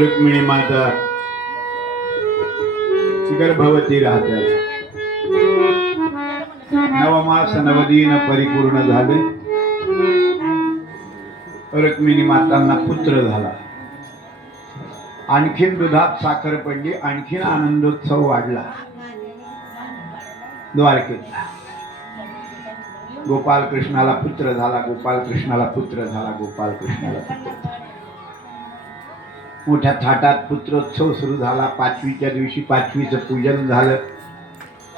रुक्मिणी माता. गर्भवती राहतात नवमास नवदीन परिपूर्ण झाले. रुक्मिणी मातांना पुत्र झाला. आणखीन दुधात साखर पडली आणखीन आनंदोत्सव वाढला. द्वारकेतला. गोपाल कृष्णाला पुत्र झाला गोपाल कृष्णाला पुत्र झाला गोपाल कृष्णाला पुत्र मोठ्या थाटात पुत्रोत्सव सुरू झाला. पाचवीच्या दिवशी पाचवीचं पूजन झालं.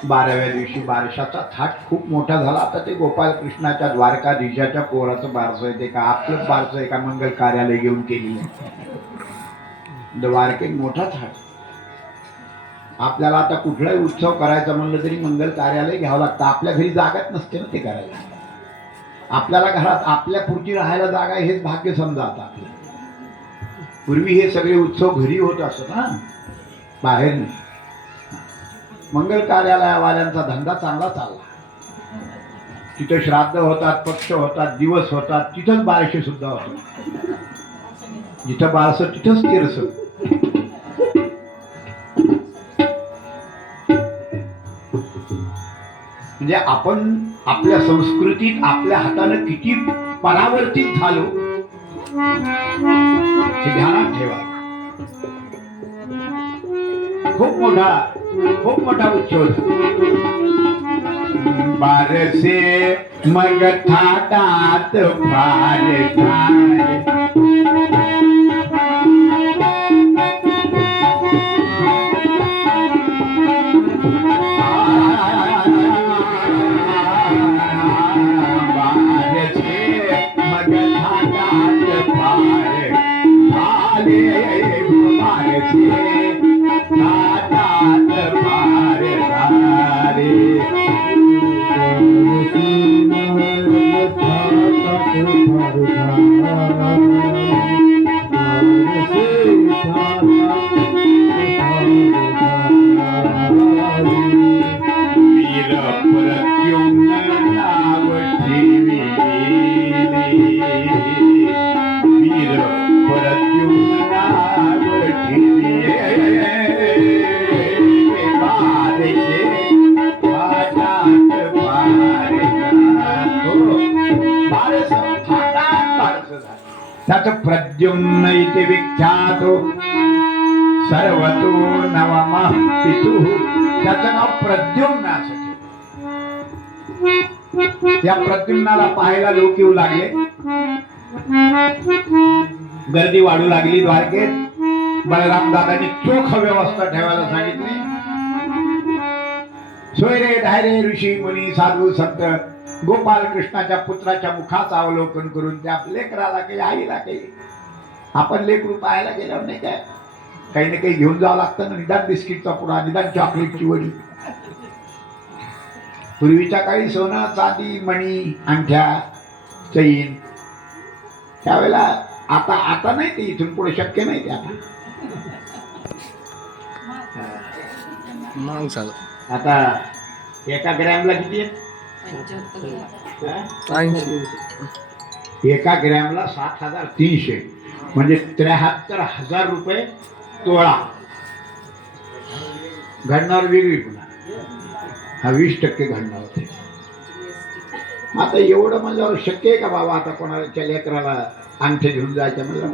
बाराव्या दिवशी बारशाचा थाट खूप मोठा झाला. आता ते गोपाल कृष्णाच्या द्वारकाधीशाच्या पोराचं बारसं आहे. ते का आपलं बारसं एका मंगल कार्यालय घेऊन केलेलं द्वारकेत मोठा थाट. आपल्याला आता कुठलाही उत्सव करायचा म्हणलं तरी मंगल कार्यालय घ्यावं लागतं. आपल्या घरी जागाच नसते ना ते करायला. आपल्याला घरात आपल्या पुढची राहायला जागा हेच भाग्य समजा आता आपलं पूर्वी हे सगळे उत्सव घरी होत असत ना. बाहेर नाही. मंगल कार्यालयावाल्यांचा धंदा चांगला चालला. तिथं श्राद्ध होतात पक्ष होतात दिवस होतात तिथंच बारसे सुद्धा होतात. जिथं बारसं तिथंच तिरस. म्हणजे आपण आपल्या संस्कृतीत आपल्या हातानं किती परावर्तित झालो हे ध्यानात ठेवा. खूप मोठा खूप मोठा उत्सव बारसे मग थाटात फार फार त्याचं प्रद्युम्न इथे विख्यातो। सर्वतो नवमः पितू त्याचं नाव प्रद्युम्न असं त्या प्रद्युम्नाला पाहायला लोक येऊ लागले. गर्दी वाढू लागली द्वारकेत. बलराम दादानी चोख व्यवस्था ठेवायला सांगितली. सोयरे धायरे ऋषी मुनी साधू संत गोपाल कृष्णाच्या पुत्राच्या मुखाचं अवलोकन करून त्या लेकराला काही आईला काही आपण लेकरू पाहायला गेल्यावर नाही काय? काही ना काही घेऊन जावं लागतं ना निदान बिस्किटचा पुडा निदान चॉकलेटची वडी. पूर्वीच्या काळी सोनं चांदी मणी अंगठ्या चैन त्यावेळेला आता आता नाही ते इथून पुढे शक्य नाही ते आता. आता एका ग्रॅमला किती आहे? ऐंशी एका ग्रॅमला सात हजार तीनशे. म्हणजे त्र्याहत्तर हजार रुपये तोळा. घडणार वेगळी पुन्हा. हा वीस टक्के घडणार होते. आता एवढं म्हणल्यावर शक्य आहे का बाबा आता कोणाच्या लेकराला अंगठे घेऊन जायचं म्हणलं?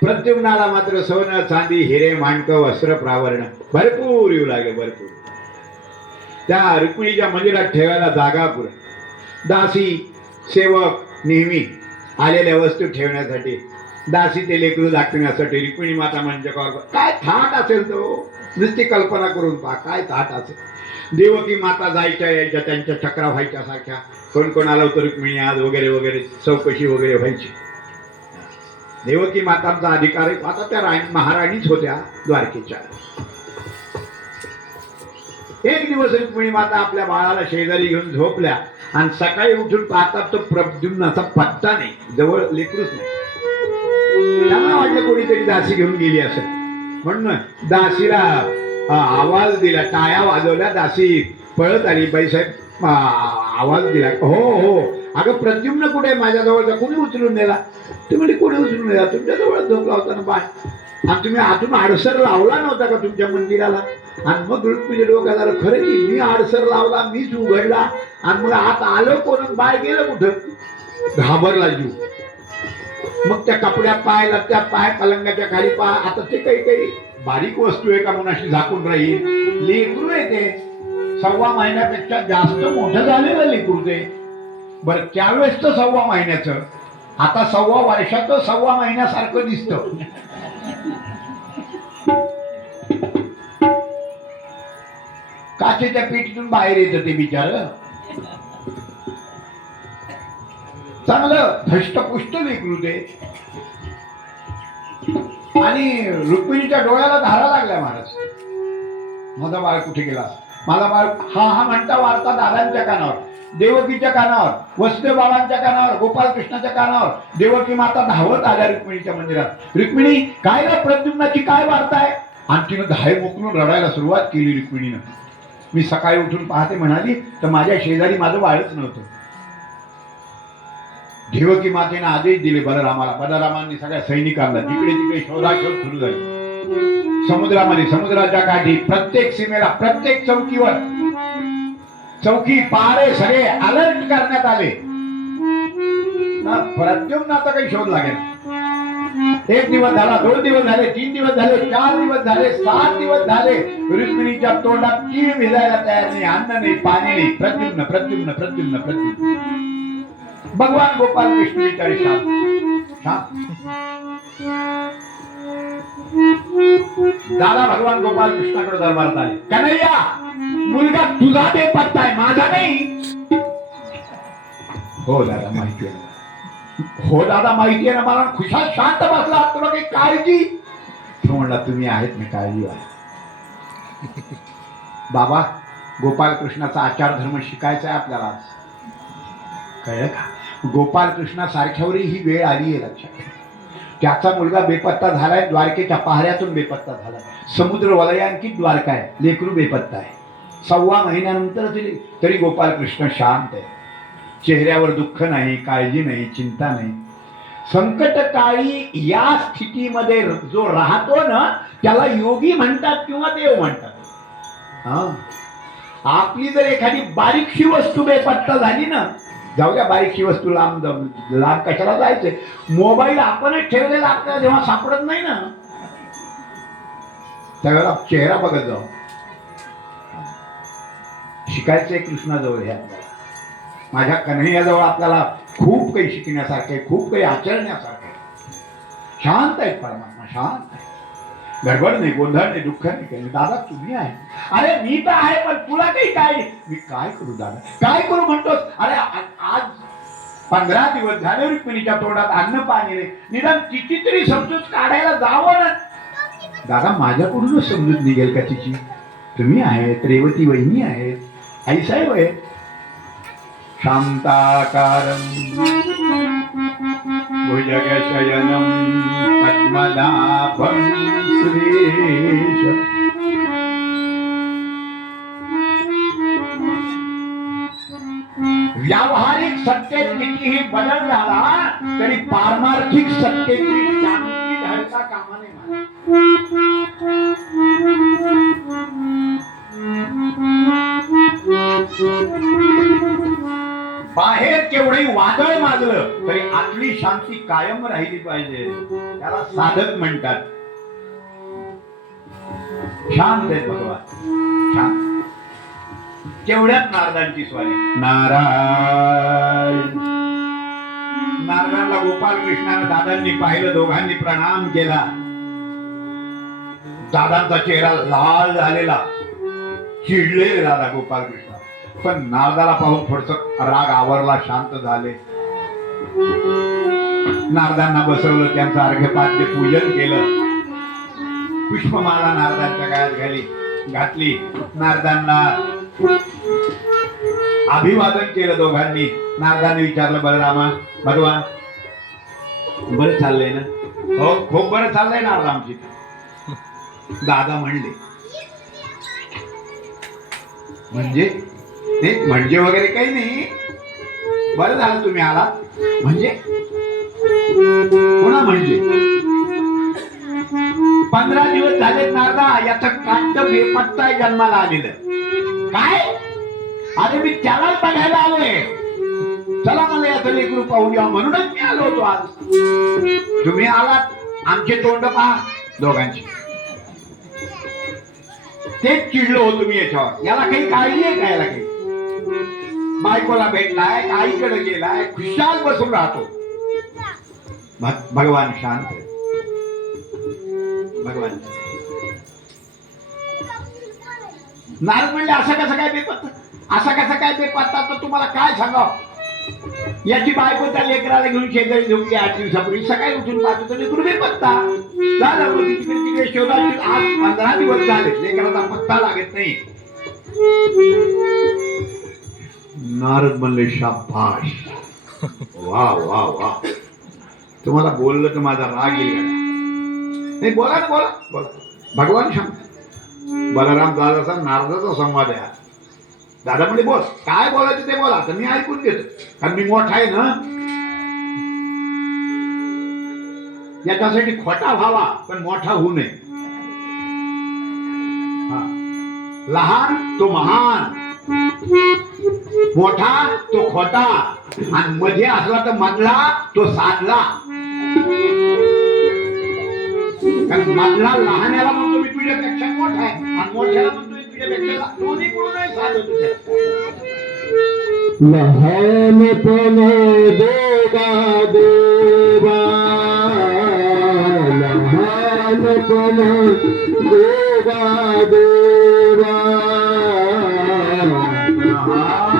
प्रद्युम्नाला मात्र सोनं चांदी हिरे माणकं वस्त्र प्रावरण भरपूर येऊ लागे भरपूर. त्या रुक्मिणीच्या मंदिरात ठेवायला जागा पुरे. दासी सेवक नेहमी आलेल्या वस्तू ठेवण्यासाठी दासी ते लेकरू दाखविण्यासाठी रुक्मिणी माता म्हणजे काय? थाट असेल तो? नुसती कल्पना करून पहा काय थाट असेल? देवकी माता जायच्या यायच्या त्यांच्या चक्रा व्हायच्या सारख्या. कोण कोण आलं होतं रुक्मिणी आज वगैरे वगैरे चौकशी वगैरे व्हायची? देवकी मातांचा अधिकार आता त्या राणी महाराणीच होत्या द्वारकेच्या. एक दिवस रुक्मिणी माता आपल्या बाळाला शेजारी घेऊन झोपल्या आणि सकाळी उठून पाहतात तो प्रद्युम्नाचा पत्ता नाही जवळ लेकरूच नाही. त्यांना वाटलं कोणीतरी दासी घेऊन गेली असं म्हणून दासीला आवाज दिला टाया वाजवल्या दासी पळत आली. बाईसाहेब आवाज दिला. हो हो. अगं प्रद्युम्न कुठे माझ्याजवळचा. माझ्या कोणी उचलून नेला? ते म्हणजे कोणी उचलून नेला? तुमच्या जवळ झोपला होता ना बाय आणि तुम्ही आतून आडसर लावला नव्हता का तुमच्या मंदिराला? आणि मग तुझे डोक्यात आलं खरं की मी आडसर लावला मीच उघडला आणि मग आत आलं कोण बाय गेलं कुठं? घाबरला जीव. मग त्या कपड्यात पाय त्या पाय पलंगाच्या खाली पाय आता ते काही काही बारीक वस्तू आहे का म्हणून अशी झाकून राहील? लेकरू आहे ते. सव्वा महिन्यापेक्षा जास्त मोठं झालेलं लेकरू ते. बरं त्यावेळेस तर सव्वा महिन्याचं. आता सव्वा वर्षाचं सव्वा महिन्यासारखं दिसतं. काचेच्या पेटीतून बाहेर येत ते बिचार. चांगलं धष्टपुष्ट विकृत आणि रुक्मिणीच्या डोळ्याला धारा लागल्या महाराज. माझा बाळ कुठे गेला? माझा बाळ हा हा म्हणता वार्ता दादांच्या कानावर देवकीच्या कानावर वसुदेव बाबांच्या कानावर गोपालकृष्णाच्या कानावर देवकी माता धावत आल्या रुक्मिणीच्या मंदिरात. रुक्मिणी काय ना प्रद्युम्नाची काय वार्ता आहे? आणि तिनं धाय मोकलून रडायला सुरुवात केली रुक्मिणीनं. मी सकाळी उठून पाहते म्हणाली तर माझ्या शेजारी माझं वाळच नव्हतं. देवकी मातेने आदेश दिले बलरामाला. बलरामांनी सगळ्या सैनिकांना तिकडे तिकडे शोधाशोध सुरू झाली. समुद्रामध्ये समुद्राच्या काठी प्रत्येक सीमेला प्रत्येक चौकीवर चौकी पारे सगळे अलर्ट करण्यात आले. ना प्रद्युम्नाचा काही शोध लागेल. एक दिवस झाला दोन दिवस झाले तीन दिवस झाले चार दिवस झाले सात दिवस झाले. रुक्मिणीच्या तोंडात तीळ भिजायला तयार नाही अन्न नाही पाणी नाही प्रद्युम्न प्रद्युम्न प्रद्युम्न प्रद्युम्न. भगवान गोपाल विष्णू विचारे दादा भगवान गोपाल कृष्णाकडे दरबारात आले. कन्हैया मुलगा तुझा ते पत्ता आहे माझा नाही. हो दादा माहिती आहे. हो दादा माहिती आहे ना मला? खुशाल शांत बसला तुला काही काळजी? तो म्हणला तुम्ही आहेत ना काळजी बाबा गोपाल कृष्णाचा आचार धर्म शिकायचा आहे आपल्याला कळलं का? गोपाल कृष्णा सारख्यावरही ही वेळ आली आहे लक्षात. त्याचा मुलगा बेपत्ता झालाय द्वारकेच्या पहाऱ्यातून बेपत्ता झालाय समुद्र वलयांकित द्वारका आहे लेकरू बेपत्ता आहे. सव्वा महिन्यानंतर तरी तरी गोपाल कृष्ण शांत आहे. चेहऱ्यावर दुःख नाही काळजी नाही चिंता नाही. संकट काळी या स्थितीमध्ये जो राहतो ना त्याला योगी म्हणतात किंवा देव म्हणतात. हा. आपली जर एखादी बारीकशी वस्तू बेपत्ता झाली ना जाऊ द्या बारीकशी वस्तू लांब लांब कशाला जायचे मोबाईल आपणच ठेवलेला आपल्याला जेव्हा सापडत नाही ना त्यावेळेला चेहरा बघत जाऊ. शिकायचंय कृष्णाजवळ हे आपल्याला. माझ्या कन्हैयाजवळ आपल्याला खूप काही शिकण्यासारखं आहे खूप काही आचरण्यासारखं आहे. शांत आहेत परमात्मा शांत आहे गडबड नाही गोंधळ नाही दुःख नाही काही दादा तुम्ही आहे. अरे मी तर आहे पण तुला काही काय? नाही. मी काय करू दादा? काय करू म्हणतोस? अरे आज पंधरा दिवस झाले रुक्मिणीच्या तोंडात अन्न पाणी नाही. निदान तिची तरी समजूत काढायला जावं ना. दादा माझ्याकडूनच समजूत निघेल का तिची? तुम्ही आहेत रेवती वहिनी आहेत आईसाहेब आहेत. शान्ताकारम् भुजगशयनम् पद्मनाभम् श्रीश। व्यावहारिक सत्तेत कितीही बदल झाला तरी पारमार्थिक सत्तेची शांती ढळता कामा नये बाहेर केवढे वादळ माजलं तरी आतली शांती कायम राहिली पाहिजे. त्याला साधक म्हणतात. शांत आहेत भगवान. शांत. तेवढ्यात नारदांची स्वारी? नारायण. नारदांना गोपाल कृष्णानं दादांनी पाहिलं दोघांनी प्रणाम केला. दादांचा चेहरा लाल झालेला. चिडलेला दादा गोपाल कृष्ण पण नारदाला पाहून थोडस राग आवरला शांत झाले. नारदांना बसवलं त्यांचं अर्घ्यपाद्य पूजन केलं. पुष्पमाला नारदांच्या गायात घाली घातली. नारदांना अभिवादन केलं दोघांनी. नारदाने विचारलं बलरामा भगवान बरं चाललंय ना? हो खूप बरं चाललंय नारद आमची दादा म्हणले म्हणजे? नाही म्हणजे वगैरे काही नाही. बरं झालं तुम्ही आलात. म्हणजे? पुन्हा म्हणजे? पंधरा दिवस झाले नारदा याचं कांड बेपत्ता आहे जन्माला आलेलं. काय? अरे मी त्यालाच बघायला आलोय. चला मला याचं लेकरू पाहून घ्या म्हणूनच मी आलो होतो आज. तुम्ही आलात आमचे तोंड पहा दोघांची. तेच चिडलो होतो तुम्ही याच्यावर. याला काही काळजी आहे का याला काही? बायकोला भेटलाय आईकडे गेलाय खुशाल बसून राहतो. भगवान शांत भगवान नारद म्हणले असं कसं काय बेपत्ता? असं कसं काय बेपत्ता? तर तुम्हाला काय सांगाव? याची बायको त्या लेकराला घेऊन शेजारी झोपली आठ दिवसापूर्वी. सकाळी उठून पाहतो तर लेकरू बेपत्ता झालं तिकडे तिकडे आज पंधरा दिवस झाले लेकराचा पत्ता लागत नाही. नारद म्हणले शाबाश वा वा वा. तुम्हाला बोललं तर माझा राग येईल. नाही बोला ना बोला. बोला. भगवान शांत. बलराम दादाचा नारदाचा संवाद आहे दादा म्हणजे बोल काय बोलायचं ते बोला तर मी ऐकून घेतो. कारण मी मोठा आहे ना. याच्यासाठी खोटा व्हावा पण मोठा होऊ नये. लहान तो महान. मोठा तो खोटा आणि मध्ये असला तर मधला तो साधला. मधला लहान्याला म्हणतो मी तुझ्यापेक्षा मोठा आहे आणि मोठ्याला म्हणतो मी तुझ्यापेक्षा लहान. दोन्ही मिळून नाही. साधत लहानपण देगा देवा लहानपण देवा देगा देवा